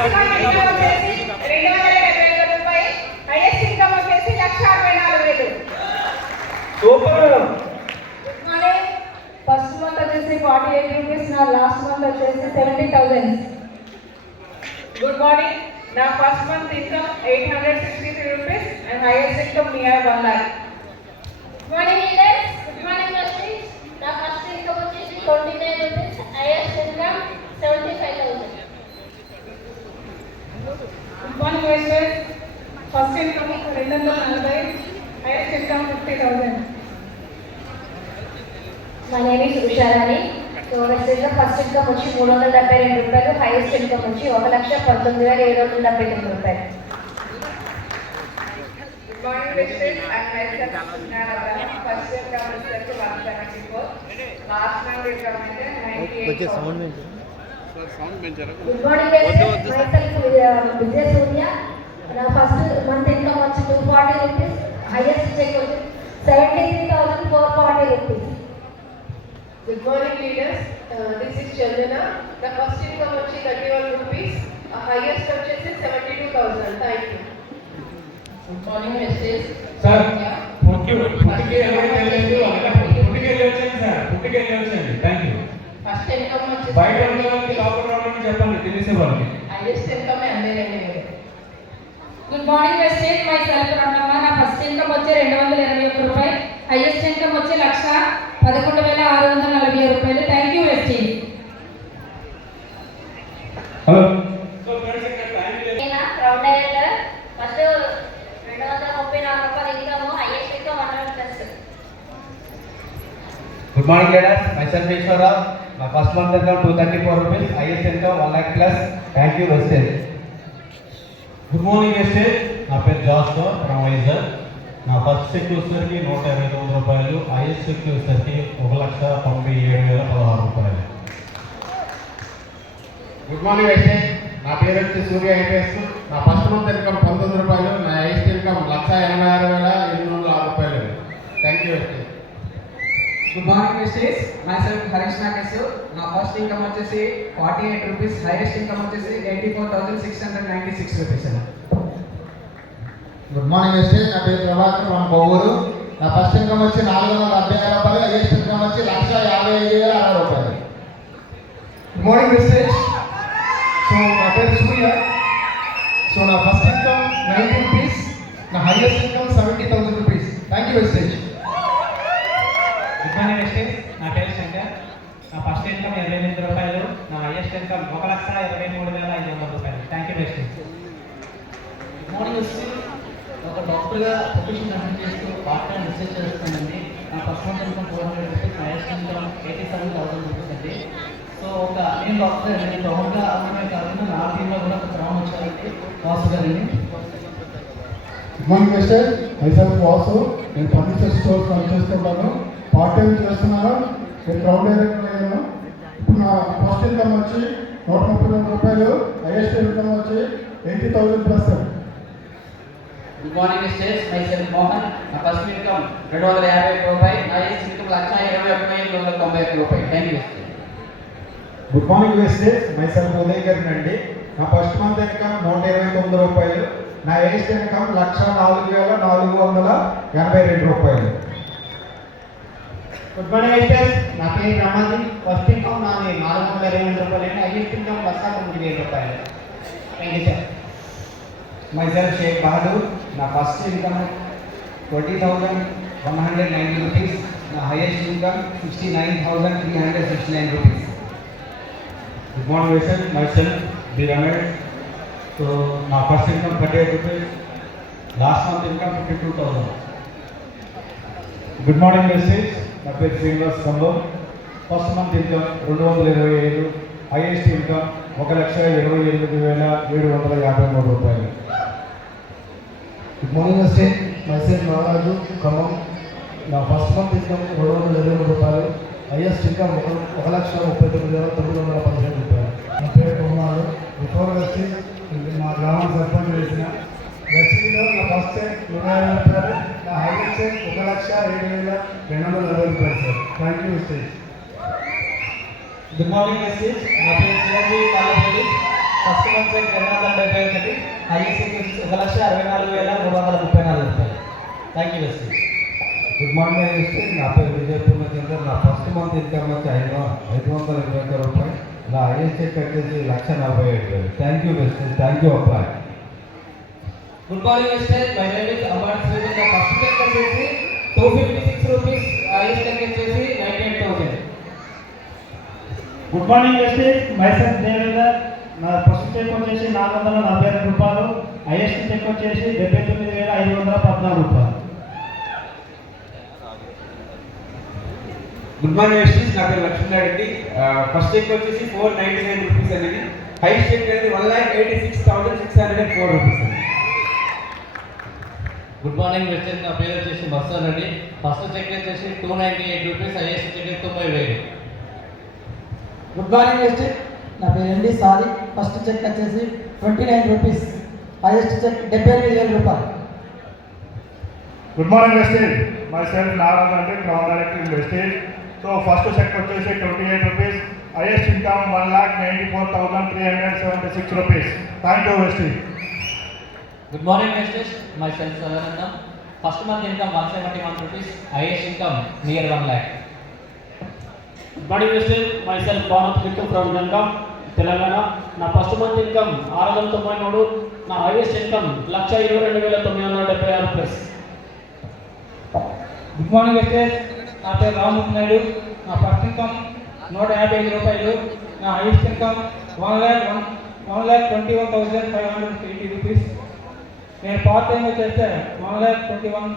Maximum income వచ్చేసి 275 రూపాయలు, highest income వచ్చేసి 1,64,000. సూపర్. ఫస్ట్ మంత్ వచ్చేసి 48 రూపీస్, నా లాస్ట్ మంత్ వచ్చేసి 70,000. Good morning. నా first month income 863 rupees and highest income near 1 lakh. Good morning leaders. Good morning trustees. నా first income వచ్చేసి 29 rupees, highest income 75,000. Good morning Vesters. First income 240, highest income 50,000. My name is Usharani. So Vestige లో first income వచ్చి 372 రూపాయలు, highest income వచ్చి 1,19,779 రూపాయలు. Good morning Vishal, I am myself Sunnarada. First income is 174, last month income is 98,000. Good morning Vestage, myself Vijaya Surya. నా first month income వచ్చి 240 rupees, highest check వచ్చి 73,440 rupees. Good morning leaders, this is Chandana. The first income వచ్చి 31 rupees, highest వచ్చేసి 72,000. Thank you. Good morning Vishal. Sir పుట్టికి వెళ్ళలేదు అలా పుట్టికి వెళ్ళొచ్చండి సార్, పుట్టికి వెళ్ళొచ్చండి. Thank you. ఫస్ట్ ఇన్కమ్ వచ్చేసి బయట ఉన్న వాళ్ళకి లోపల రావాలని చెప్పండి, తెలిసే వాళ్ళకి. హైయెస్ట్ ఇన్కమ్ అందరికీ. Good morning wastage, myself Rangamma. నా ఫస్ట్ ఇన్కమ్ వచ్చి 221 రూపాయలు, హైయెస్ట్ ఇన్కమ్ వచ్చి 1,11,640 రూపాయలు. Thank you Vestage. హలో. నేను క్రౌడ్ డైరెక్టర్. ఫస్ట్ 234 రూపాయలు income, highest income 100+. Good morning leaders, myself Ishwara. My first month income 234 rupees, highest income 1 lakh+. Thank you Vestage. Good morning wastage, నా పేరు జాస్కో ఫ్రమ్ వైజాగ్. నా first check వచ్చేసరికి 129 రూపాయలు, highest check వచ్చేసరికి 1,97,016 రూపాయలు. Good morning Vestage. నా పేరు వచ్చి సూర్య ఐపీఎస్. నా ఫస్ట్ మంత్ ఇన్కమ్ 19 రూపాయలు, నా హైయెస్ట్ ఇన్కమ్ 1,86,806 రూపాయలు. Thank you Vestage. Good morning wastage, myself Harish Nagesh. నా ఫస్ట్ ఇన్కమ్ వచ్చేసి 48 రూపీస్, హైయెస్ట్ ఇన్కమ్ వచ్చేసి 84,696 రూపీస్. గుడ్ మార్నింగ్ వెస్టేజ్, నా పేరు ప్రభాకర్ మన బొవ్వూరు. నా ఫస్ట్ ఇన్కమ్ వచ్చి 476 రూపాయలు, హైయెస్ట్ ఇన్కమ్ వచ్చి 1,55,060 రూపాయలు. గుడ్ మార్నింగ్ వెస్టేజ్, సో నా పేరు సూర్య. సో నా ఫస్ట్ ఇన్కమ్ 90 రూపీస్, నా highest income 70,000 rupees. Thank you wastage. Good morning wastage, నా పేరు శంకర్. నా ఫస్ట్ ఇన్కమ్ 28 రూపాయలు, నా హైయెస్ట్ ఇన్కమ్ 1,23,500 రూపాయలు. Thank you wastage. Good morning Vestage, ఒక డాక్టర్గా ప్రొఫెషన్ రన్ చేస్తూ పార్ట్ టైం రీసెర్చ్ చేస్తానండి. నా first month income 400 rupees, highest income 87,000 rupees అండి. సో ఒక నేను డాక్టర్ అండి, రౌండ్గా అవడమే కాకుండా నా టీంలో కూడా ఒక క్రమం వచ్చారండి, వాసు గారండి. Good morning Vestage, myself Vasu. నేను ఫర్నిచర్ స్టోర్స్ రన్ చేస్తుంటాను, పార్ట్ టైం చేస్తున్నాను. నేను క్రౌడ్ డైరెక్టర్ అయ్యాను. ఇప్పుడు నా ఫస్ట్ ఇన్కమ్ వచ్చి 132 రూపాయలు, హైయెస్ట్ ఇన్కమ్ వచ్చి 80,000+. Good morning wastage, myself Mohan. నా ఫస్ట్ ఇన్కమ్ 251 రూపాయలు, నా హైయెస్ట్ ఇన్కమ్ 1,21,991 రూపాయలు. Thank you wastage. Good morning wastage, myself Uday garu అండి. నా ఫస్ట్ మంత్ ఇన్కమ్ 129 రూపాయలు, నా హైయెస్ట్ ఇన్కమ్ 1,04,482 రూపాయలు. గుడ్ మార్నింగ్ వెస్టేజ్, నా పేరు రమాజీ. ఫస్ట్ ఇన్కమ్ నాది 422 రూపాయలు అండి, హైయెస్ట్ ఇన్కమ్ 1,90,000 రూపాయలు. Thank you sir. Myself Shaik Bahadur. నా ఫస్ట్ ఇన్కమ్ 20,190 రూపీస్, నా highest income 69,369 rupees. Good morning wastage, myself B Ramesh. So నా first income 38 rupees, last month income 52,000. Good morning wastage, నా పేరు Srinivas Kambam. First month income 225, highest income 1,28,753 రూపాయలు. Good morning wastage, myself Nagaraju Khammam. నా first month income 220 రూపాయలు, highest income 1,39,915 రూపాయలు. నా పేరు కుమారు. Before Vestige మా గ్రామం సర్పంచ్ వేసిన వెస్టేజ్లో నా ఫస్ట్ 25 రూపాయలు, నా హైయెస్ట్ 1,07,240 రూపాయలు sir. Thank you wastage. Good morning wastage, నా పేరు చిరంజీవి కాలపల్లి. ఫస్ట్ మంత్ వచ్చేసి 271, హైయెస్ట్ వచ్చేసి 1,64,334 రూపాయలు. Thank you Vestage. Good morning wastage. నా పేరు విజయ్ పూర్ణచంద్ర. నా ఫస్ట్ మంత్ ఇన్కమ్ వచ్చి 521 రూపాయలు. నా హైయెస్ట్ చెక్ వచ్చేసి 1,47,000. Thank you Vestage. Thank you apply. Good morning wastage. My name is Amar Sridhar. నా ఫస్ట్ చెక్ వచ్చేసి 256 రూపీస్, హైయెస్ట్ చెక్ వచ్చేసి 98,000. Good morning Vestage. Myself Devender. నా ఫస్ట్ చెక్ వచ్చేసి 442 రూపాయలు, హైయెస్ట్ చెక్ వచ్చేసి 79,514 రూపాయలు. Good morning Vestees. నా పేరు లక్ష్మీనారెడ్డి. ఫస్ట్ చెక్ వచ్చేసి 499 రూపీస్ అనేది, హైయెస్ట్ చెక్ అనేది 1,86,604 రూపీస్ అండి. Good morning wastage. నా పేరు వచ్చేసి మస్తాన్ రెడ్డి. ఫస్ట్ చెక్ వచ్చేసి 298 rupees, highest check 90,000. Good morning wastage. నా పేరు ఎండి సారీ. ఫస్ట్ చెక్ వచ్చేసి 29 రూపీస్, హైయెస్ట్ చెక్ 78,000 రూపాయలు. Good morning wastage. Myself Narayana అంటే crown director Vestige. So first check వచ్చేసి 28 rupees, highest income 1,94,376 rupees. Thank you wastage. Good morning wastage. Myself Sadanandam. First month income 171 rupees, highest income near 1 lakh. Good morning wastage. Myself Bharath Vikram from Jangaon, Telangana. నా first month income 693, నా highest income 1,22,976 rupees. Good morning wastage. నా పేరు రామమూర్తి నాయుడు. నా first income 155 రూపాయలు, నా highest income 1,21,580 రూపీస్. నేను పార్ట్ టైంగా చేస్తే 1,21,000